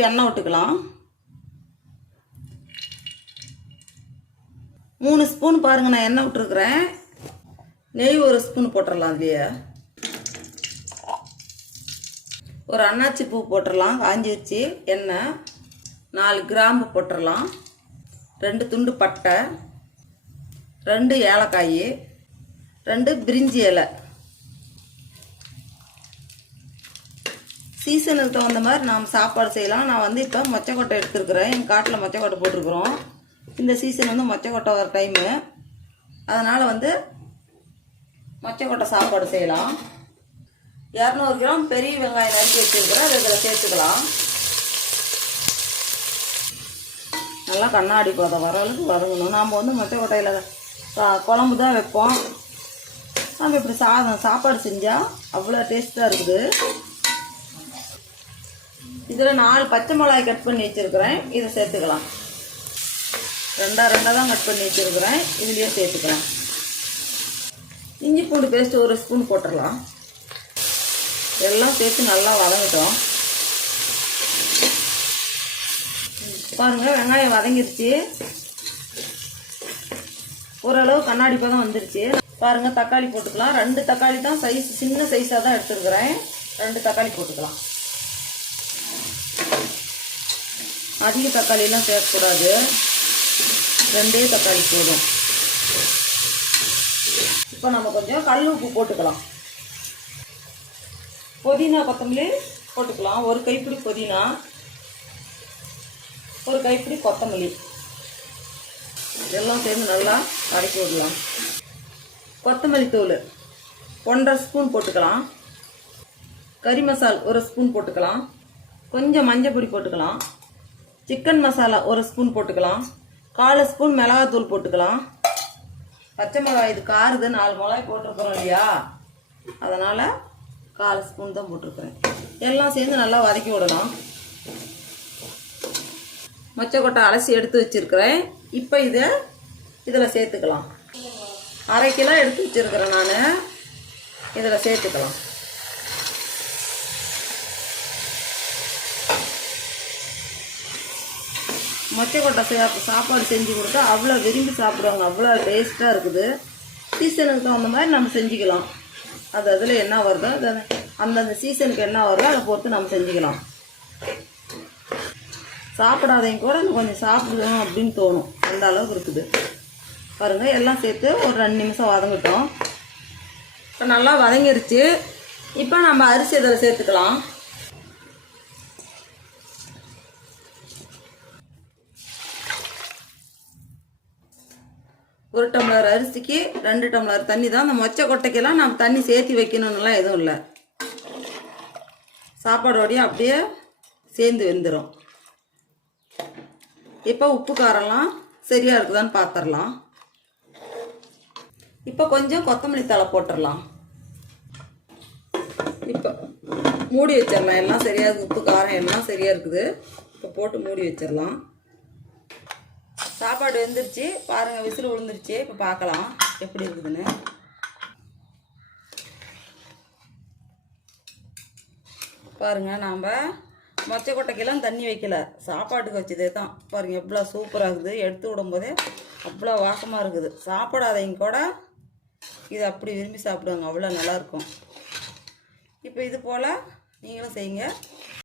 இப்போ எண்ணெய் விட்டுக்கலாம். மூணு ஸ்பூன் பாருங்க நான் எண்ணெய் விட்டுருக்குறேன். நெய் ஒரு ஸ்பூன் போட்டுடலாம் அதுலேயே. ஒரு அன்னாச்சி பூ போட்டுடலாம் காஞ்சிருச்சு எண்ணெய். நாலு கிராம்பு போட்டுடலாம் ரெண்டு துண்டு பட்டை. ரெண்டு ஏலக்காய். ரெண்டு பிரிஞ்சி இலை. சீசனுக்கு தகுந்த மாதிரி நாம் சாப்பாடு செய்யலாம். நான் வந்து இப்போ மொச்சக்கொட்டை எடுத்துருக்குறேன். எங்கள் காட்டில் மொச்சக்கொட்டை போட்டிருக்குறோம். இந்த சீசன் வந்து மொச்சக்கொட்டை வர டைமு அதனால் வந்து மொச்சக்கொட்டை சாப்பாடு செய்யலாம். இரநூறு கிராம் பெரிய வெங்காயம் நறுக்கி வச்சுருக்கிறேன். அதை இதில் சேர்த்துக்கலாம். நல்லா கண்ணாடி பதம் வர அளவுக்கு வதங்கணும். நாம் வந்து மொச்சக்கொட்டையில் குழம்பு தான் வைப்போம். நம்ம இப்படி சாதம் சாப்பாடு செஞ்சால் அவ்வளோ டேஸ்ட்டாக இருக்குது. இதில் நாலு பச்சை மிளகாய் கட் பண்ணி வச்சுருக்கிறேன். இதை சேர்த்துக்கலாம். ரெண்டாக ரெண்டாக தான் கட் பண்ணி வச்சுருக்கிறேன். இதுலேயே சேர்த்துக்கலாம். இஞ்சி பூண்டு பேஸ்ட் ஒரு ஸ்பூன் போட்டுடலாம். எல்லாம் சேர்த்து நல்லா வதங்கிட்டோம். பாருங்கள் வெங்காயம் வதங்கிருச்சு. ஓரளவு கண்ணாடி பதம் வந்துருச்சு. பாருங்கள் தக்காளி போட்டுக்கலாம். ரெண்டு தக்காளி தான் சைஸ் சின்ன சைஸாக தான் எடுத்துருக்குறேன். ரெண்டு தக்காளி போட்டுக்கலாம். அதிக தக்காளியெல்லாம் சேர்க்கக்கூடாது. ரெண்டே தக்காளி போதும். இப்போ நம்ம கொஞ்சம் கல் உப்பு போட்டுக்கலாம். புதினா கொத்தமல்லி போட்டுக்கலாம். ஒரு கைப்பிடி புதினா ஒரு கைப்பிடி கொத்தமல்லி. இதெல்லாம் சேர்ந்து நல்லா வதக்கி விடலாம். கொத்தமல்லி தூள் ஒன்றரை ஸ்பூன் போட்டுக்கலாம். கறி மசால் ஒரு ஸ்பூன் போட்டுக்கலாம். கொஞ்சம் மஞ்சள் பொடி போட்டுக்கலாம். சிக்கன் மசாலா ஒரு ஸ்பூன் போட்டுக்கலாம். கால் ஸ்பூன் மிளகாத்தூள் போட்டுக்கலாம். பச்சை மிளகாய் இது காருது நாலு மிளகாய் போட்டிருக்கிறோம் இல்லையா? அதனால் கால் ஸ்பூன் தான் போட்டிருக்கிறேன். எல்லாம் சேர்ந்து நல்லா வதக்கி விடலாம் மொச்சக்கொட்டை அலசி எடுத்து வச்சுருக்கிறேன். இப்போ இதை இதில் சேர்த்துக்கலாம். அரை கிலோ எடுத்து வச்சிருக்கிறேன் நான். இதில் சேர்த்துக்கலாம். மொச்சக்கொட்டை சா சாப்பாடு செஞ்சு கொடுத்தா அவ்வளோ விரும்பி சாப்பிடுவாங்க. அவ்வளோ டேஸ்ட்டாக இருக்குது. சீசனுக்கு தகுந்த மாதிரி நம்ம செஞ்சுக்கலாம். அது அதில் என்ன வருதோ அது அந்தந்த சீசனுக்கு என்ன வருதோ அதை பொறுத்து நம்ம செஞ்சுக்கலாம். சாப்பிடாதவங்க கூட கொஞ்சம் சாப்பிடுவோம் அப்படின்னு தோணும். அந்த அளவுக்கு இருக்குது. பாருங்கள் எல்லாம் சேர்த்து ஒரு ரெண்டு நிமிஷம் வதங்கிட்டோம். இப்போ நல்லா வதங்கிருச்சு. இப்போ நம்ம அரிசி இதில் சேர்த்துக்கலாம். ஒரு டம்ளர் அரிசிக்கு ரெண்டு டம்ளர் தண்ணி தான். அந்த மொச்சை கொட்டைக்கெல்லாம் நம்ம தண்ணி சேர்த்து வைக்கணும்லாம் எதுவும் இல்லை. சாப்பாடோடையும் அப்படியே சேர்ந்து வெந்துடும் இப்போ உப்பு காரம்லாம் சரியாக இருக்குதான்னு பார்த்துடலாம். இப்போ கொஞ்சம் கொத்தமல்லி தழை போட்டுடலாம். இப்போ மூடி வச்சிடலாம். எல்லாம் சரியாக இருக்குது உப்பு காரம் எல்லாம் சரியாக இருக்குது. இப்போ போட்டு மூடி வச்சிடலாம். சாப்பாடு வெந்துருச்சு. பாருங்கள் விசில் விழுந்துருச்சு. இப்போ பார்க்கலாம் எப்படி இருக்குதுன்னு. பாருங்கள் நாம் மொச்சை கொட்டைக்கெல்லாம் தண்ணி வைக்கல. சாப்பாட்டுக்கு வச்சதே தான். பாருங்கள் எவ்வளோ சூப்பராக இருக்குது. எடுத்து விடும்போதே அவ்வளோ வாசமாக இருக்குது. சாப்பிடாதவங்க கூட இது அப்படி விரும்பி சாப்பிடுவாங்க. அவ்வளோ நல்லாயிருக்கும் இப்போ இது போல் நீங்களும் செய்யுங்க.